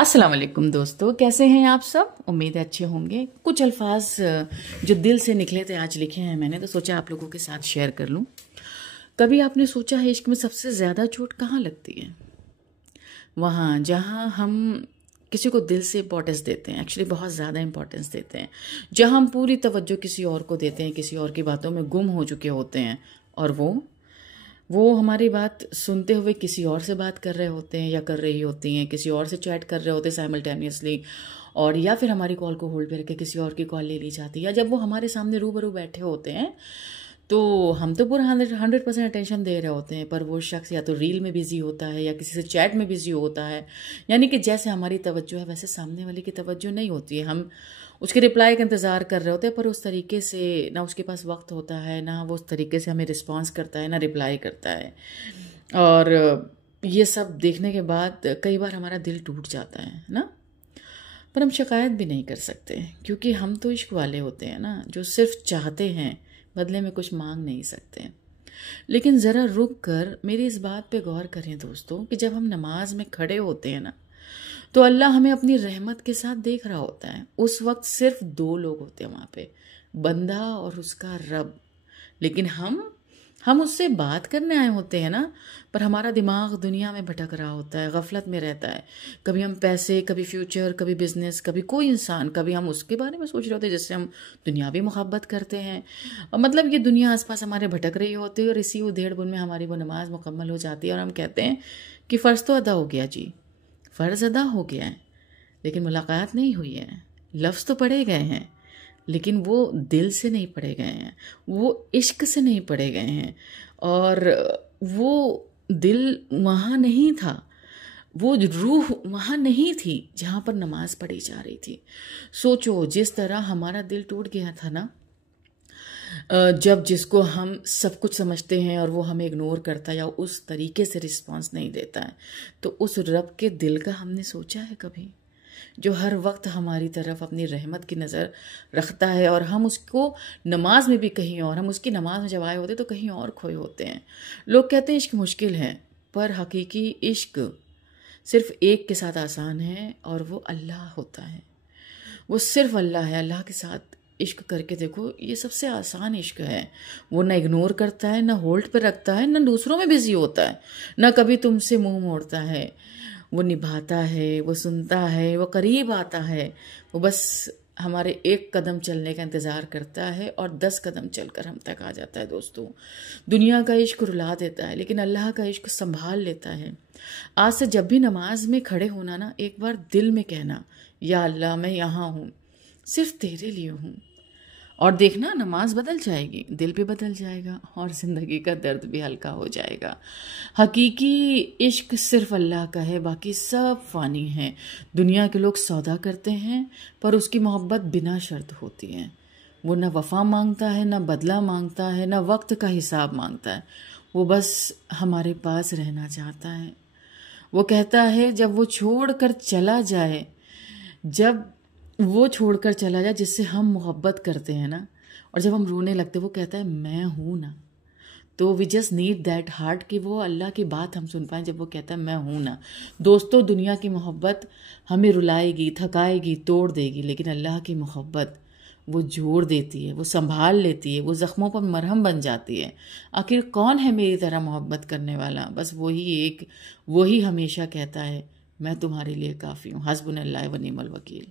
अस्सलाम वालेकुम दोस्तों, कैसे हैं आप सब। उम्मीद है अच्छे होंगे। कुछ अल्फाज जो दिल से निकले थे आज लिखे हैं मैंने, तो सोचा आप लोगों के साथ शेयर कर लूं। कभी आपने सोचा है इश्क में सबसे ज़्यादा चोट कहाँ लगती है? वहाँ जहाँ हम किसी को दिल से इंपॉर्टेंस देते हैं, एक्चुअली बहुत ज़्यादा इंपॉर्टेंस देते हैं, जहाँ हम पूरी तवज्जो किसी और को देते हैं, किसी और की बातों में गुम हो चुके होते हैं, और वो हमारी बात सुनते हुए किसी और से बात कर रहे होते हैं या कर रही होती हैं, किसी और से चैट कर रहे होते हैं साइमल्टेनियसली, और या फिर हमारी कॉल को होल्ड पे रख के किसी और की कॉल ले ली जाती है। या जब वो हमारे सामने रूबरू बैठे होते हैं तो हम तो पूरा 100% अटेंशन दे रहे होते हैं, पर वो शख्स या तो रील में बिजी होता है या किसी से चैट में बिजी होता है। यानी कि जैसे हमारी तवज्जो है वैसे सामने वाले की तवज्जो नहीं होती है। हम उसके रिप्लाई का इंतज़ार कर रहे होते हैं, पर उस तरीके से ना उसके पास वक्त होता है, ना वो उस तरीके से हमें रिस्पॉन्स करता है, ना रिप्लाई करता है। और ये सब देखने के बाद कई बार हमारा दिल टूट जाता है ना, पर हम शिकायत भी नहीं कर सकते, क्योंकि हम तो इश्क वाले होते हैं ना, जो सिर्फ चाहते हैं, बदले में कुछ मांग नहीं सकते। लेकिन ज़रा रुक कर मेरी इस बात पे गौर करें दोस्तों, कि जब हम नमाज में खड़े होते हैं ना, तो अल्लाह हमें अपनी रहमत के साथ देख रहा होता है। उस वक्त सिर्फ दो लोग होते हैं वहाँ पे, बंदा और उसका रब। लेकिन हम उससे बात करने आए होते हैं ना, पर हमारा दिमाग दुनिया में भटक रहा होता है, गफलत में रहता है। कभी हम पैसे, कभी फ्यूचर, कभी बिजनेस, कभी कोई इंसान, कभी हम उसके बारे में सोच रहे होते हैं जिससे हम दुनियावी मोहब्बत करते हैं। और मतलब ये दुनिया आसपास हमारे भटक रही होती है, और इसी उधेड़ बुन में हमारी वो नमाज मुकम्मल हो जाती है, और हम कहते हैं कि फ़र्ज़ तो अदा हो गया जी, फ़र्ज़ अदा हो गया है, लेकिन मुलाकात नहीं हुई है। लफ्ज़ तो पढ़े गए हैं, लेकिन वो दिल से नहीं पढ़े गए हैं, वो इश्क से नहीं पढ़े गए हैं, और वो दिल वहाँ नहीं था, वो रूह वहाँ नहीं थी जहाँ पर नमाज पढ़ी जा रही थी। सोचो, जिस तरह हमारा दिल टूट गया था ना, जब जिसको हम सब कुछ समझते हैं और वो हमें इग्नोर करता है या उस तरीके से रिस्पॉन्स नहीं देता है, तो उस रब के दिल का हमने सोचा है कभी, जो हर वक्त हमारी तरफ अपनी रहमत की नज़र रखता है, और हम उसको नमाज में भी कहीं और, हम उसकी नमाज में जब आए होते तो कहीं और खोए होते हैं। लोग कहते हैं इश्क मुश्किल है, पर हकीकी इश्क सिर्फ एक के साथ आसान है, और वो अल्लाह होता है। वो सिर्फ अल्लाह है। अल्लाह के साथ इश्क करके देखो, ये सबसे आसान इश्क है। वो ना इग्नोर करता है, ना होल्ड पे रखता है, ना दूसरों में बिजी होता है, ना कभी तुमसे मुंह मोड़ता है। वो निभाता है, वो सुनता है, वो करीब आता है। वो बस हमारे एक कदम चलने का इंतज़ार करता है और 10 कदम चलकर हम तक आ जाता है दोस्तों। दुनिया का इश्क रुला देता है, लेकिन अल्लाह का इश्क संभाल लेता है। आज से जब भी नमाज में खड़े होना ना, एक बार दिल में कहना, या अल्लाह मैं यहाँ हूँ, सिर्फ तेरे लिए हूँ। और देखना, नमाज बदल जाएगी, दिल भी बदल जाएगा, और ज़िंदगी का दर्द भी हल्का हो जाएगा। हकीकी इश्क सिर्फ अल्लाह का है, बाकी सब फ़ानी है। दुनिया के लोग सौदा करते हैं, पर उसकी मोहब्बत बिना शर्त होती है। वो ना वफ़ा मांगता है, ना बदला मांगता है, ना वक्त का हिसाब मांगता है। वो बस हमारे पास रहना चाहता है। वो कहता है जब वो छोड़ कर चला जाए, जब वो छोड़कर चला जाए जिससे हम मोहब्बत करते हैं ना, और जब हम रोने लगते, वो कहता है मैं हूँ ना। तो we just need that heart, कि वो अल्लाह की बात हम सुन पाएं जब वो कहता है मैं हूँ ना। दोस्तों, दुनिया की मोहब्बत हमें रुलाएगी, थकाएगी, तोड़ देगी, लेकिन अल्लाह की मोहब्बत वो जोड़ देती है, वो संभाल लेती है, वो ज़ख्मों पर मरहम बन जाती है। आखिर कौन है मेरी तरह मोहब्बत करने वाला? बस वही हमेशा कहता है मैं तुम्हारे लिए काफ़ी हूँ। हस्बुनल्लाह व निअमल वकील।